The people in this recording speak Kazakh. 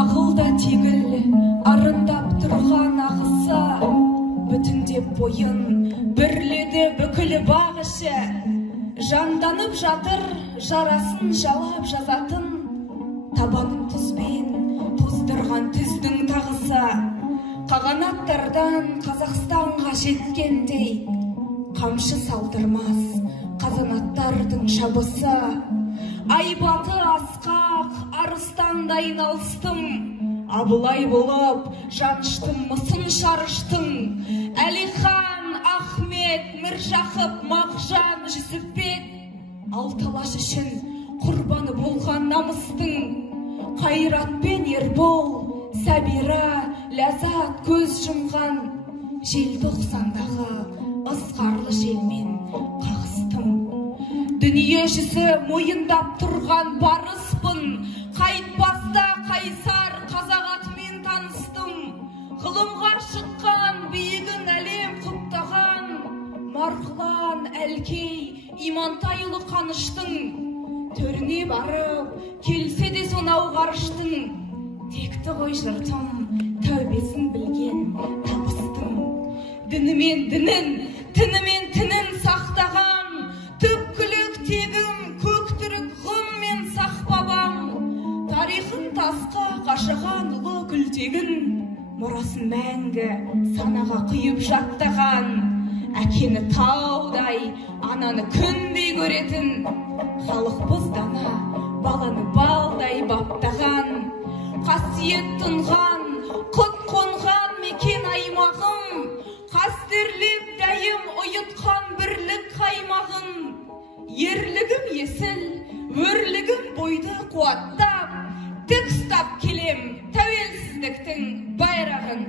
Ақылда тегіл арындап тұрған ағысы, бүтіндеп бойын бірледі бүкіл бағышы. Жанданып жатыр жарасын жалап жазатын, табанын тұзбен тоздырған түздің тағысы. Қағанаттардан Қазақстанға жеткендей, қамшы салдырмас қазанаттардың шабысы. Айбаты асқақ арыстандай айналыстым, Абылай болып жаныштым, мысын шарыштым. Әлихан, Ахмет, Міржақып, Мағжан, Жүсіпбек алталаш үшін құрбаны болған намыстың. Қайратпен Ербол, Сәбира, Ләззат көз жұмған, желтоқсандағы ызғарлы желмен қағыстым. Дүние жүзі мойындап тұрған барыспын, қайтпаста қайсар қазақ атымен таныстым. Ғылымға шыққан биігін әлем құптаған, Марғұлан, Әлкей, Имантайұлы Қаныштың төріне барып келсе де сонау ғарыштың. Текті ғой жұртым, тәубесін білген табыстың. Дінімен дінін, тінімен тінін сақтаған, түпкілік тегім, көктүрік ғұммен сақ бабам. Тарихын тасқа қашаған ұлы күлтегін, мұрасын мәңгі санаға құйып жаттаған. Әкені таудай, ананы күндей көретін, халық боздана, баланы балдай баптаған. Қасиет тұнған, құт қонған мекен аймағым, қастерлеп дәйім ұйытқан бірлік қаймағын. Ерлігім есіл, өрлігім бойды қуаттап, тік ұстап келем тәуелсіздіктің байрағын.